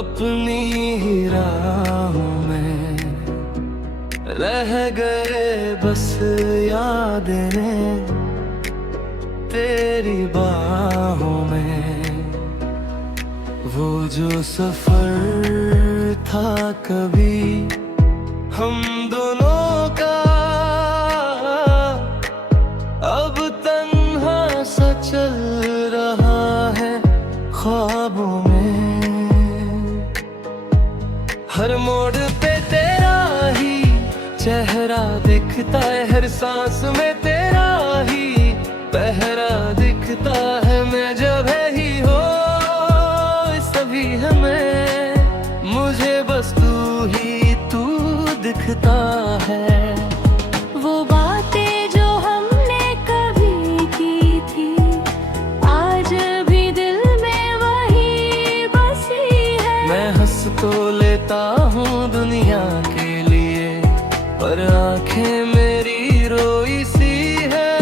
अपनी ही राहों में रह गए बस यादें तेरी बाहों में। वो जो सफर था कभी हम दोनों का, अब तन्हा सा चल रहा है ख्वाबों में। हर मोड़ पे तेरा ही चेहरा दिखता है, हर सांस में तेरा ही पहरा दिखता है। मैं जब है ही हो सभी हमें, मुझे बस तू ही तू दिखता है। वो बातें जो हमने कभी की थी आज भी दिल में वही बसी है। मैं हंस तो लेता हूँ दुनिया के लिए, पर आंखें मेरी रोई सी है।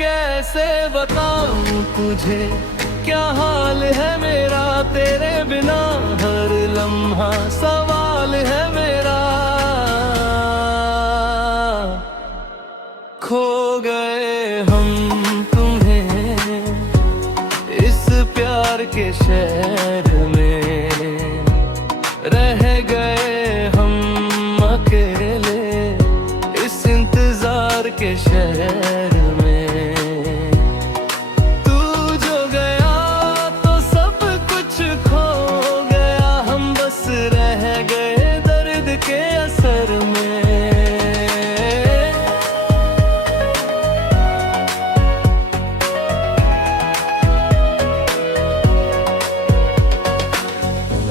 कैसे बताऊं तुझे क्या हाल है मेरा तेरे बिना, हर लम्हा सवाल है मेरा। खो गए हम तुम्हें इस प्यार के शहर में, रह गए हम अकेले इस इंतजार के शहर में। तू जो गया तो सब कुछ खो गया, हम बस रह गए दर्द के असर में।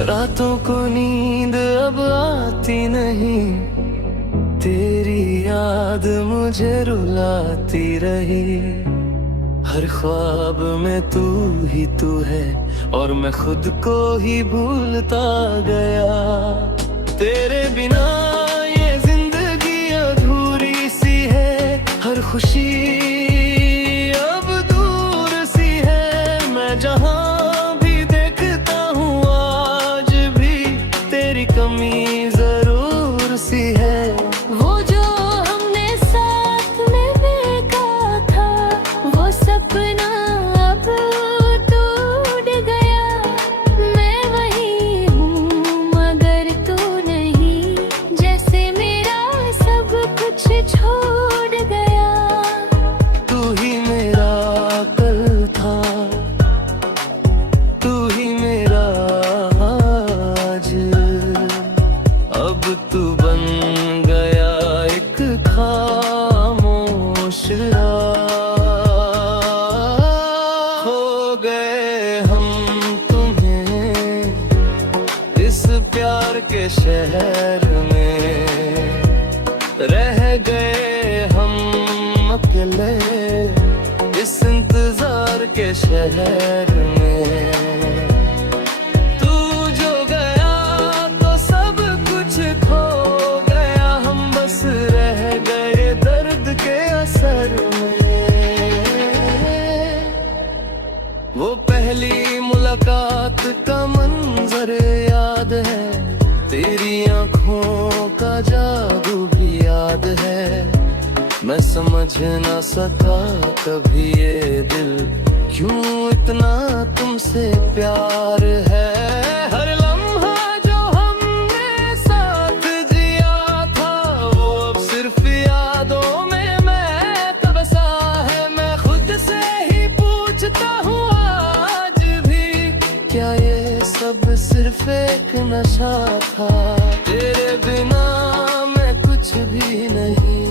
रातों को नींद अब आती नहीं, तेरी याद मुझे रुलाती रही। हर ख्वाब में तू ही तू है और मैं खुद को ही भूलता गया। तेरे बिना ये जिंदगी अधूरी सी है, हर खुशी अब दूर सी है। मैं जहाँ कमी जरूर सी है। वो जो हमने साथ में देखा था वो सपना अब टूट गया। मैं वही हूँ मगर तू नहीं, जैसे मेरा सब कुछ छोड़ गया। तू ही मेरा कल था, तू ही मेरा अब तू बन गया एक खामोश राह। हो गए हम तुम्हें इस प्यार के शहर में, रह गए हम अकेले इस इंतजार के शहर में। वो पहली मुलाकात का मंजर याद है, तेरी आंखों का जादू भी याद है। मैं समझ ना सका कभी ये दिल क्यों इतना तुमसे प्यार है। हर लम्हा जो हमने साथ जिया था वो अब सिर्फ यादों में महक बसा है। मैं खुद से ही पूछता हूँ क्या ये सब सिर्फ एक नशा था। तेरे बिना मैं कुछ भी नहीं,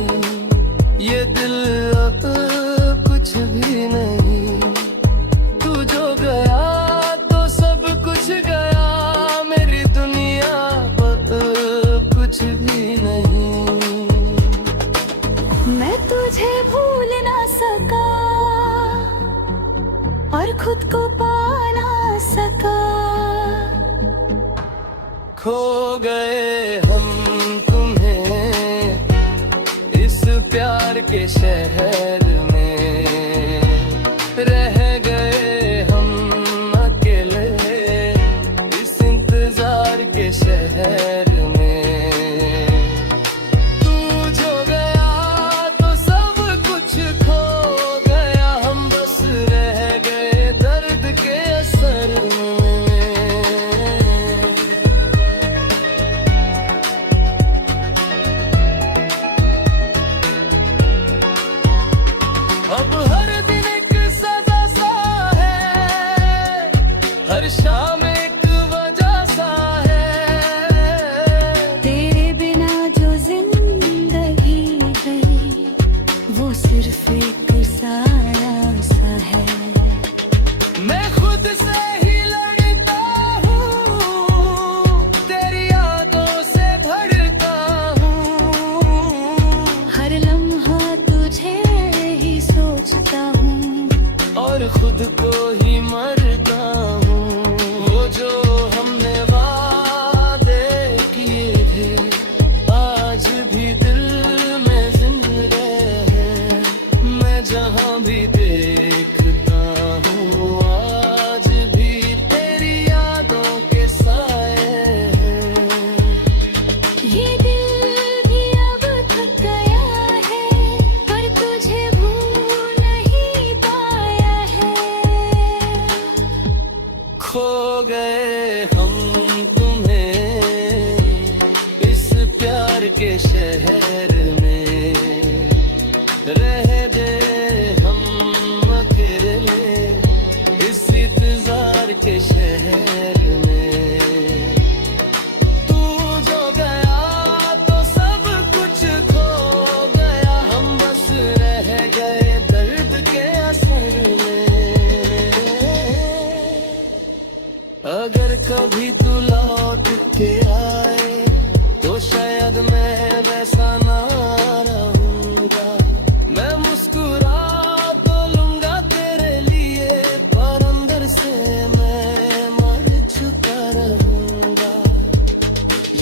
ये दिल अब कुछ भी नहीं। तू जो गया तो सब कुछ गया, मेरी दुनिया अब कुछ भी नहीं। मैं तुझे भूल ना सका और खुद को पा ना सका। खो गए हम तुम्हें इस प्यार के शहर में, रह गए हम अकेले शाम एक वजह सा है। तेरे बिना जो जिंदगी है वो सिर्फ एक साया सा है। मैं खुद से ही लड़ता हूँ, तेरी यादों से भरता हूँ। हर लम्हा तुझे ही सोचता हूँ और खुद को ही मरता हूँ। वो जो हमने वादे किए थे आज भी दिल में जिंदा है। मैं जहाँ भी देखता हूँ आज भी तेरी यादों के साए हैं। ये दिल भी अब थक गया है पर तुझे भूल नहीं पाया है। खो गए हम तुम्हें इस प्यार के शहर में, रह दे हम अकेले इस इंतजार के शहर में। तू जो गया तो सब कुछ खो गया, हम बस रह गए दर्द के असर में। अगर कभी तू लौट के आए तो शायद मैं वैसा ना रहूंगा। मैं मुस्कुरा तो लूंगा तेरे लिए पर अंदर से मैं मर चुका रहूंगा।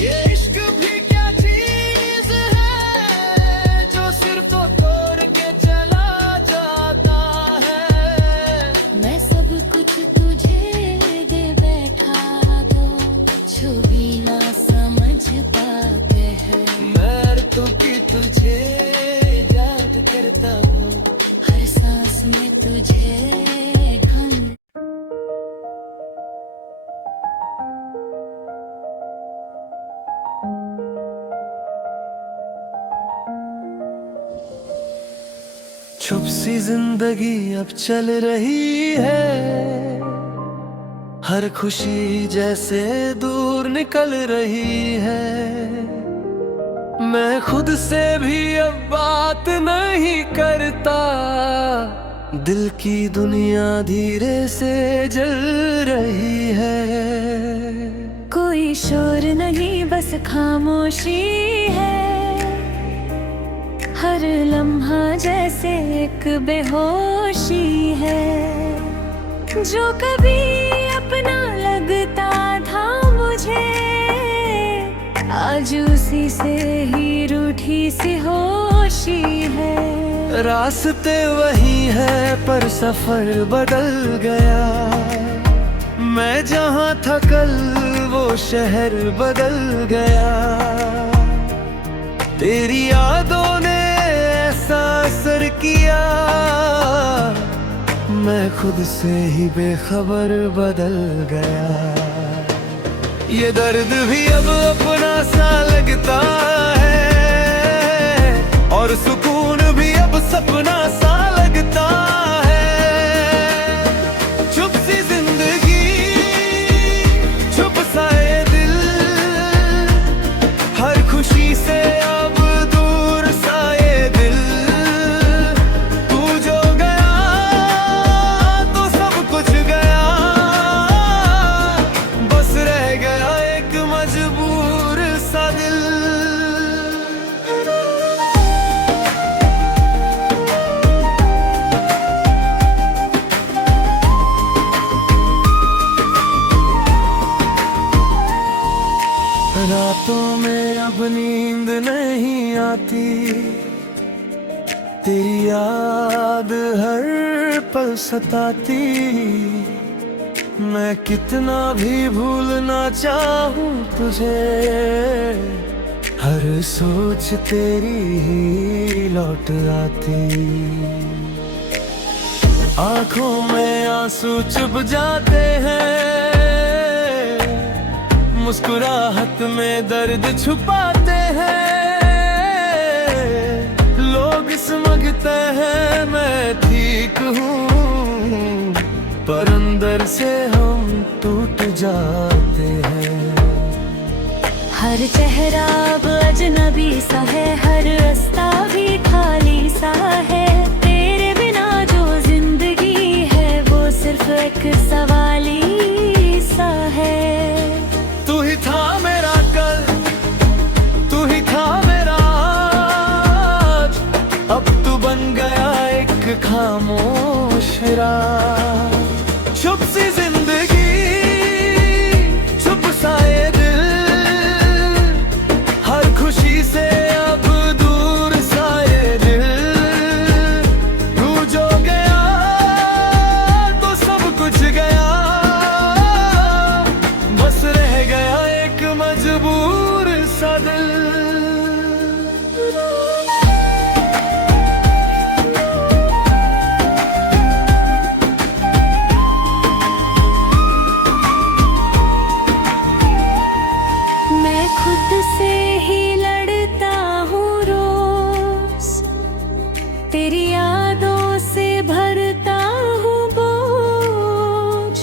ये इश्क भी क्या चीज है जो सिर्फ तो तोड़ के चला जाता है। मैं सब कुछ तुझे दे बैठा तो छुपी ना समझ पाते हैं। मैं तो कि तुझे याद करता हूँ, हर सांस में तुझे खन चुप सी जिंदगी अब चल रही है। हर खुशी जैसे दूर निकल रही है। मैं खुद से भी अब बात नहीं करता, दिल की दुनिया धीरे से जल रही है। कोई शोर नहीं बस खामोशी है। हर लम्हा जैसे एक बेहोशी है। जो कभी अपना लगता था मुझे आज उसी से ही रूठी सी होशी है। रास्ते वही है पर सफर बदल गया। मैं जहाँ था कल वो शहर बदल गया। तेरी यादों ने ऐसा असर किया, मैं खुद से ही बेखबर बदल गया। ये दर्द भी अब अपना सा लगता है और सुकून भी अब सपना सा लगता है। चुप सी जिंदगी, चुप सा ये दिल, हर खुशी से अब दूर सा ये दिल। तू जो गया तो सब कुछ गया, बस रह गया एक मजबूर सा दिल। रातों में अब नींद नहीं आती, तेरी याद हर पल सताती। मैं कितना भी भूलना चाहूं तुझे, हर सोच तेरी ही लौट आती। आंखों में आंसू चुभ जाते हैं, मुस्कुराहट में दर्द छुपाते हैं। लोग समझते हैं मैं ठीक हूँ, पर अंदर से हम टूटे जाते हैं। हर चेहरा अब अजनबी सा है, हर रास्ता भी खाली सा है। तेरे बिना जो जिंदगी है वो सिर्फ एक सवाल ही सा है। तू ही था मेरा कल, तू ही था मेरा आज, अब तू बन गया एक खामोश राज। चुप सी जिंदगी, चुप सा ये दिल, हर खुशी से अब दूर सा ये दिल। तू जो गया तो सब कुछ गया, बस रह गया एक मजबूर सा दिल। मैं खुद से ही लड़ता हूँ रोज, तेरी यादों से भरता हूँ बोझ।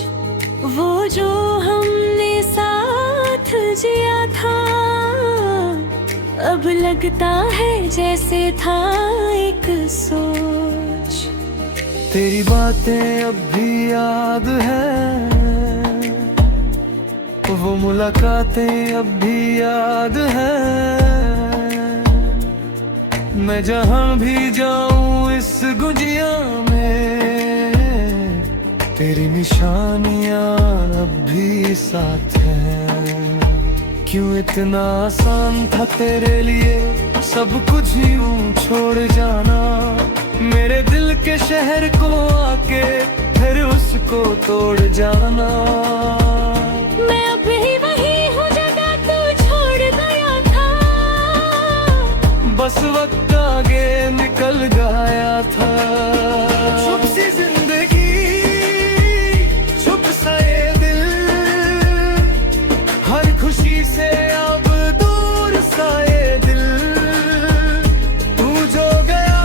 वो जो हमने साथ जिया था अब लगता है जैसे था एक सोच। तेरी बातें अब भी याद हैं, वो मुलाकातें अब भी याद हैं। मैं जहां भी जाऊं इस गुजिया में, तेरी निशानियां अब भी साथ हैं। क्यों इतना आसान था तेरे लिए सब कुछ यूं छोड़ जाना, मेरे दिल के शहर को आके फिर उसको तोड़ जाना। मैं अब भी वही हूँ जगह तू छोड़ गया था, बस वक्त आगे निकल गया था। चुप सी जिंदगी, चुप सा ये दिल, हर खुशी से अब दूर सा ये दिल। तू जो गया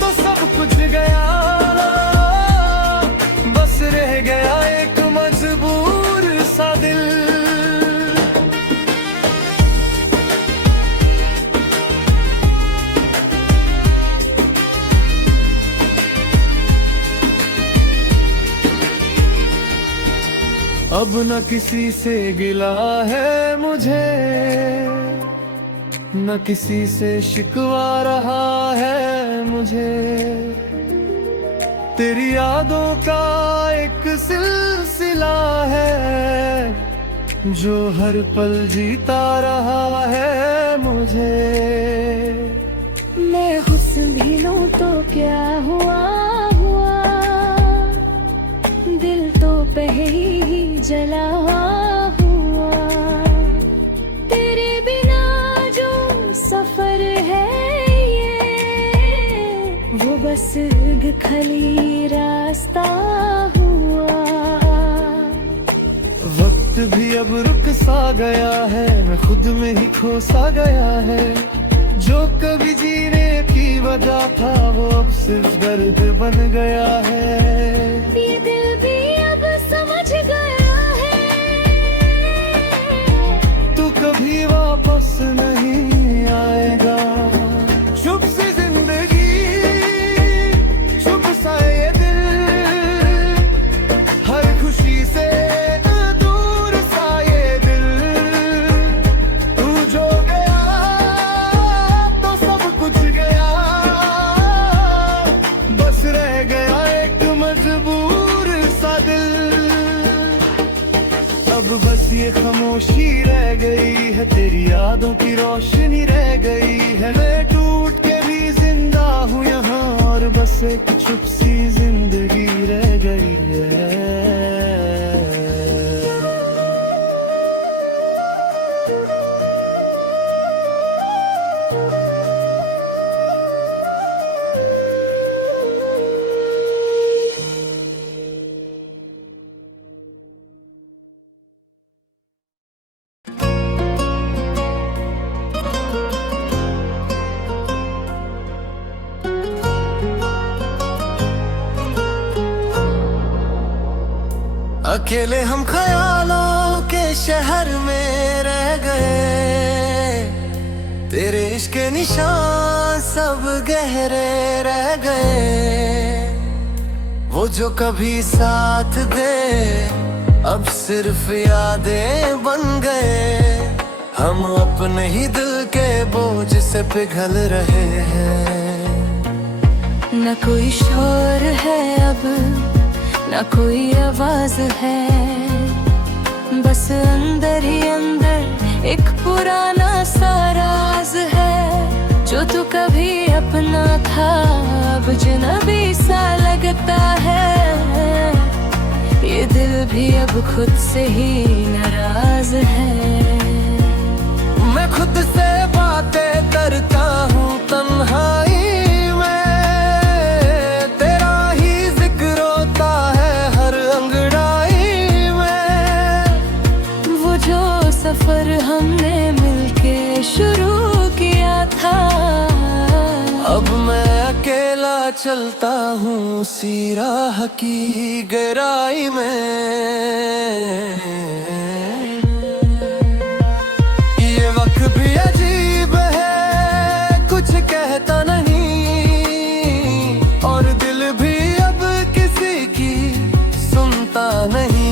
तो सब कुछ गया, बस रह गया एक मजबूर सा दिल। अब न किसी से गिला है मुझे, न किसी से शिकवा रहा है मुझे। तेरी यादों का एक सिलसिला है जो हर पल जीता रहा है मुझे। मैं हुस्न भी लूं तो क्या हुआ हुआ, दिल तो पहले ही जला हुआ। तेरे बिना जो सफर है ये, वो बस एक खाली रास्ता हुआ। वक्त भी अब रुक सा गया है, मैं खुद में ही खो सा गया है। जो कभी जीने की वजह था वो अब सिर्फ दर्द बन गया है। ये दिल भी अब समझ गया है, तू कभी वापस नहीं आएगा। चुप सी जिंदगी, चुप सा ये दिल, हर खुशी से दूर सा ये दिल। तू जो गया तो सब कुछ गया, बस रह गया एक मजबूर सा दिल। अब बस ये खामोशी रह गई है, तेरी यादों की रोशनी रह गई है। मैं टूट के भी जिंदा हूँ यहाँ, और बस एक चुप सी जिंदगी रह गई है। अकेले हम ख्यालों के शहर में रह गए, तेरे इश्क के निशान सब गहरे रह गए। वो जो कभी साथ दे अब सिर्फ यादें बन गए, हम अपने ही दिल के बोझ से पिघल रहे हैं। न कोई शोर है अब, न कोई आवाज है, बस अंदर ही अंदर एक पुराना सा राज है। जो तू कभी अपना था अब अजनबी सा लगता है, ये दिल भी अब खुद से ही नाराज है। मैं खुद से बातें करता हूँ तन्हाई में, तेरा ही जिक्र होता है हर अंगड़ाई में। वो जो सफर हमने मिलके शुरू किया था, अब मैं अकेला चलता हूँ उसी राह की गहराई में। ये वक्त भी अजीब है, कुछ कहता नहीं, और दिल भी अब किसी की सुनता नहीं।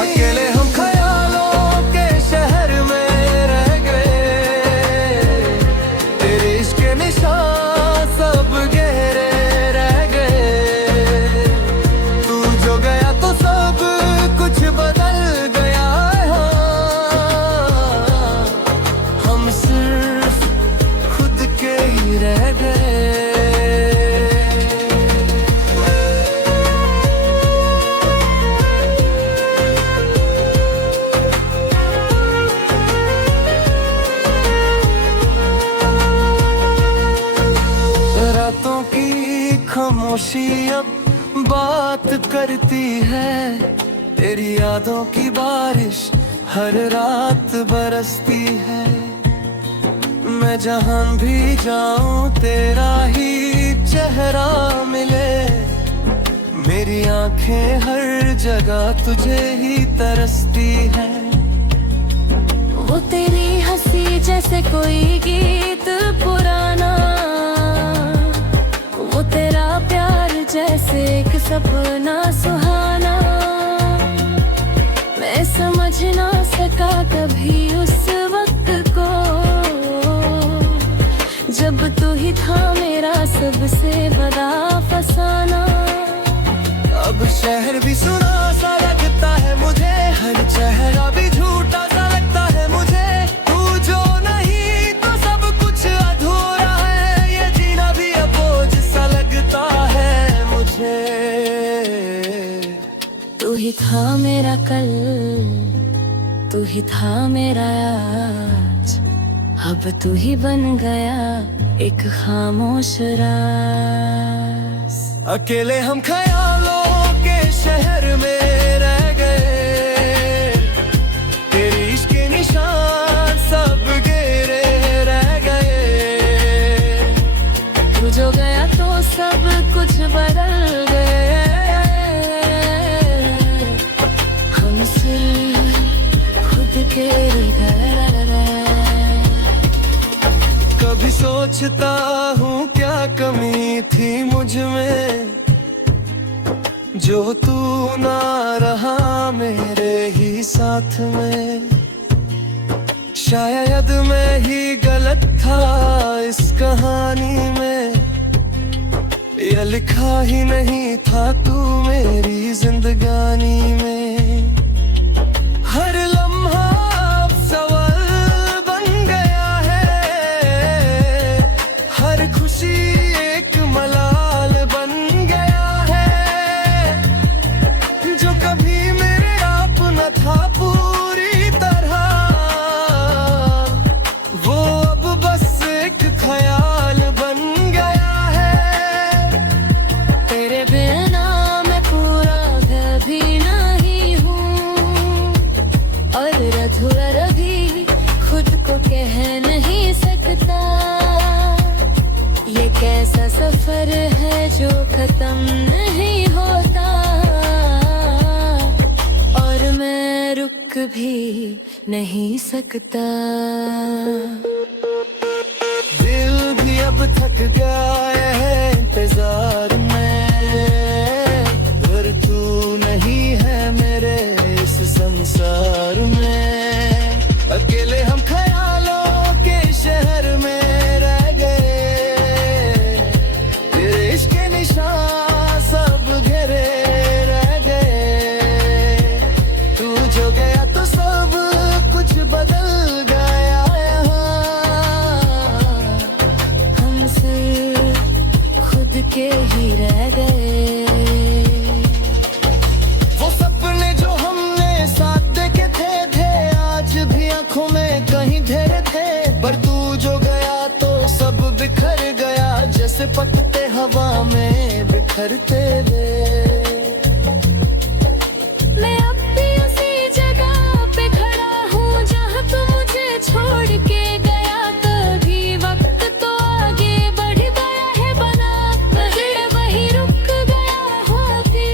अकेले हम ख्यालों के शहर में रह गए, तेरे इश्क के निशान सब गहरे रह गए। तू जो गया तो सब कुछ बदल गया है, हम सिर्फ खुद के ही रह गए। रातों की खामोशी अब बात करती है, तेरी यादों की बारिश हर रात बरसती है। मैं जहां भी जाऊं तेरा ही चेहरा मिले, मेरी आंखें हर जगह तुझे ही तरसती है। वो तेरी हंसी जैसे कोई गीत पुराना, वो तेरा प्यार जैसे एक सपना सुहाना। मैं समझ ना सका कभी उस वक्त को, जब तू ही था मेरा सबसे बड़ा फसाना। अब शहर भी सुना सा लगता है मुझे, हर चेहरा भी झूठा सा लगता है मुझे। तू जो नहीं तो सब कुछ अधूरा है, ये जीना भी अब बोझ सा लगता है मुझे। तू ही था मेरा कल, तू ही था मेरा आज, अब तू ही बन गया एक खामोश राज। अकेले हम ख्यालों के शहर में रह गए, तेरे इश्क के निशान सब गहरे रह गए। तू जो गया तो सब कुछ बदल गए, हम सिर्फ खुद के रह गए। कभी सोचता हूँ क्या कमी थी मुझ में, जो तू ना रहा मेरे ही साथ में। शायद मैं ही गलत था इस कहानी में, या लिखा ही नहीं था तू मेरी जिंदगानी में। हर लम्हा अब सवाल बन गया है, हर खुशी एक मलाल बन गया है। जो कभी मेरे अपना था पूरी तरह, वो अब बस एक ख्याल बन गया है। तेरे बिना मैं पूरा भी नहीं हूँ, और अधूरा भी खुद को कह नहीं सकता। ये कैसा सफर है जो खत्म नहीं होता, भी नहीं सकता। दिल भी अब थक गया है इंतजार में, अगर तू नहीं है मेरे इस संसार में। अकेले हम ख्यालों के शहर में रह गए, तेरे इश्क के निशान सब घेरे रह गए। तू जो गया तो सब कुछ बदल गया यहाँ, हम सिर्फ खुद के ही रह गए। वो सपने जो हमने साथ देखे थे आज भी आंखों में कहीं धेरे थे। पर तू जो गया तो सब बिखर गया, जैसे पत्ते हवा में बिखरते थे। मैं अब भी उसी जगह पे खड़ा हूँ जहाँ तू मुझे छोड़ के गया। कभी वक्त तो आगे बढ़ गया है बना, मगर वही रुक गया हूँ अभी।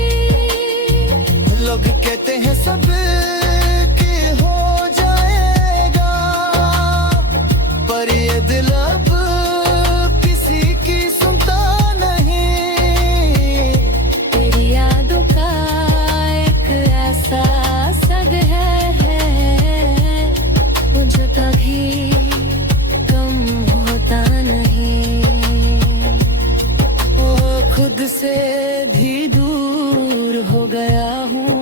लोग कहते हैं सब कि हो जाएगा, पर ये दिल अब किसी की सुनता नहीं। तेरी यादों का एक ऐसा सद है मुझे कभी कम होता नहीं। ओ खुद से भी दूर हो गया हूँ,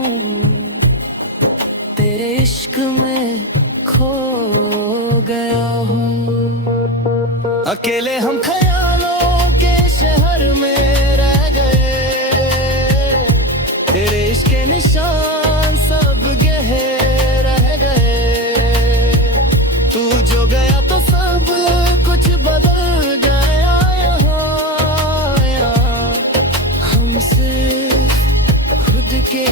तेरे इश्क में खो गया हूँ। अकेले हम ख्यालों के शहर में रह गए, तेरे इश्क के निशान सब गहरे रह गए। तू जो गया तो सब कुछ बदल गया यहाँ, यहाँ। हम सिर्फ खुद के